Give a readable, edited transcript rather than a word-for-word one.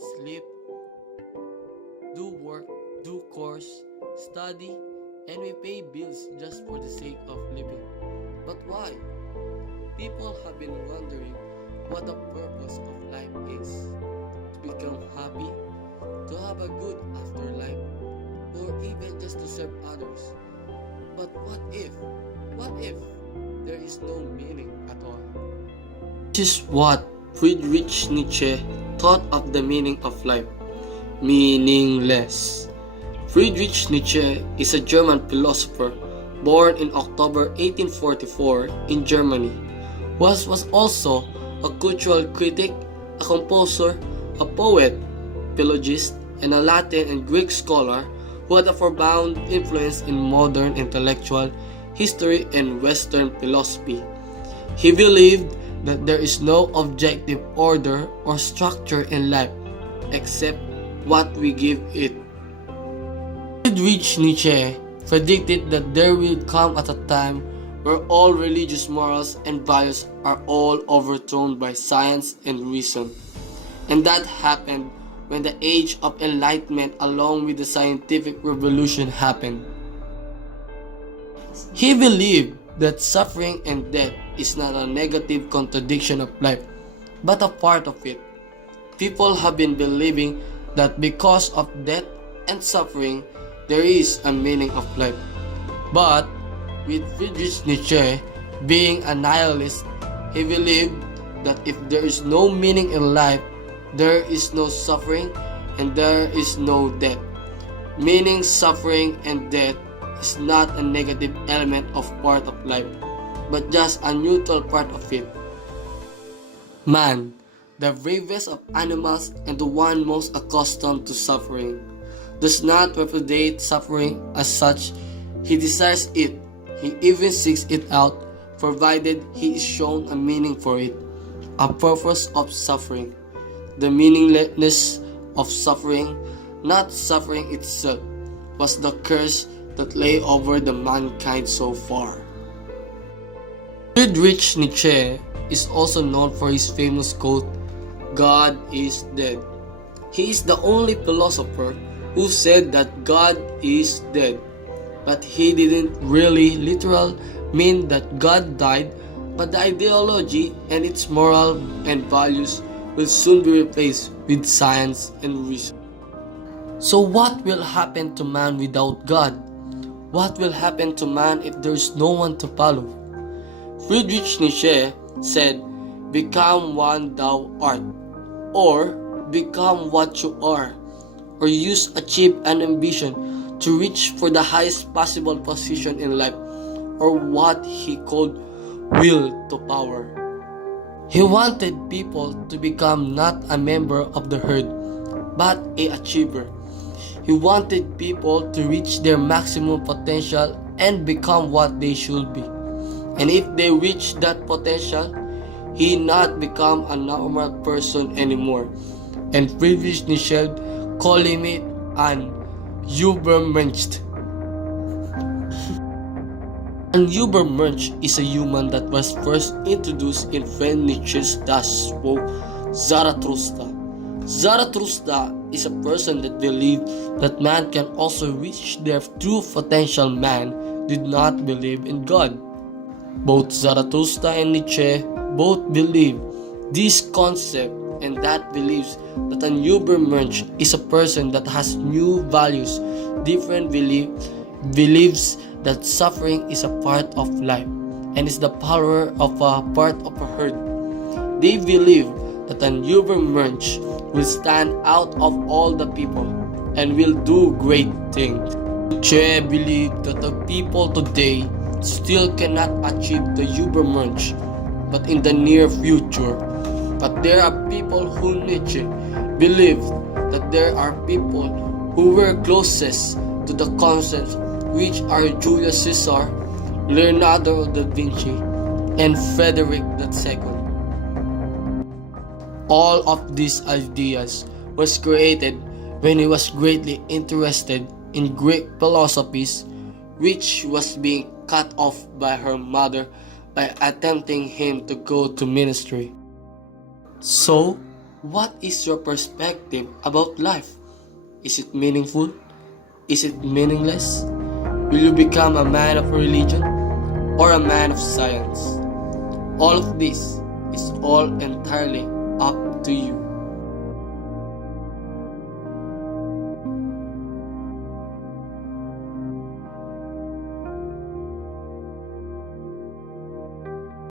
sleep, do work, do course, study, and we pay bills just for the sake of living. But why? People have been wondering what the purpose of life is. To become happy, to have a good afterlife, or even just to serve others. But what if there is no meaning at all? This is what Friedrich Nietzsche thought of the meaning of life. Meaningless. Friedrich Nietzsche is a German philosopher born in October 1844 in Germany. Was also a cultural critic, a composer, a poet, philologist, and a Latin and Greek scholar who had a profound influence in modern intellectual history and Western philosophy. He believed that there is no objective order or structure in life except what we give it. Friedrich Nietzsche predicted that there will come at a time where all religious morals and values are all overthrown by science and reason. And that happened when the Age of Enlightenment along with the scientific revolution happened. He believed that suffering and death is not a negative contradiction of life, but a part of it. People have been believing that because of death and suffering, there is a meaning of life. But with Friedrich Nietzsche being a nihilist, he believed that if there is no meaning in life, there is no suffering and there is no death. Meaning, suffering, and death is not a negative element of part of life, but just a neutral part of it. Man, the bravest of animals and the one most accustomed to suffering, does not repudiate suffering as such. He desires it. He even seeks it out, provided he is shown a meaning for it, a purpose of suffering. The meaninglessness of suffering, not suffering itself, was the curse that lay over the mankind so far. Friedrich Nietzsche is also known for his famous quote, "God is dead." He is the only philosopher who said that God is dead. But he didn't really literal mean that God died, but the ideology and its moral and values will soon be replaced with science and reason. So what will happen to man without God? What will happen to man if there is no one to follow? Friedrich Nietzsche said, "Become one thou art," or "become what you are," or use, achieve an ambition to reach for the highest possible position in life, or what he called will to power. He wanted people to become not a member of the herd, but an achiever. He wanted people to reach their maximum potential and become what they should be. And if they reach that potential, he not become a normal person anymore. And Friedrich Nietzsche called him it an Übermensch. An Übermensch is a human that was first introduced in Friedrich Nietzsche's Das Book Zarathustra. Zarathustra is a person that believed that man can also reach their true potential. Man did not believe in God. Both Zarathustra and Nietzsche both believe this concept, and that believes that an Übermensch is a person that has new values, different believes that suffering is a part of life and is the power of a part of a herd. They believe that an Übermensch will stand out of all the people and will do great things. Nietzsche believed that the people today still cannot achieve the Übermensch, but in the near future. But there are people who Nietzsche believed that there are people who were closest to the concepts, which are Julius Caesar, Leonardo da Vinci, and Friedrich II. All of these ideas was created when he was greatly interested in Greek philosophies, which was being cut off by her mother by attempting him to go to ministry. So, What is your perspective about life? Is it meaningful? Is it meaningless? Will you become a man of religion or a man of science? All of this is all entirely up to you.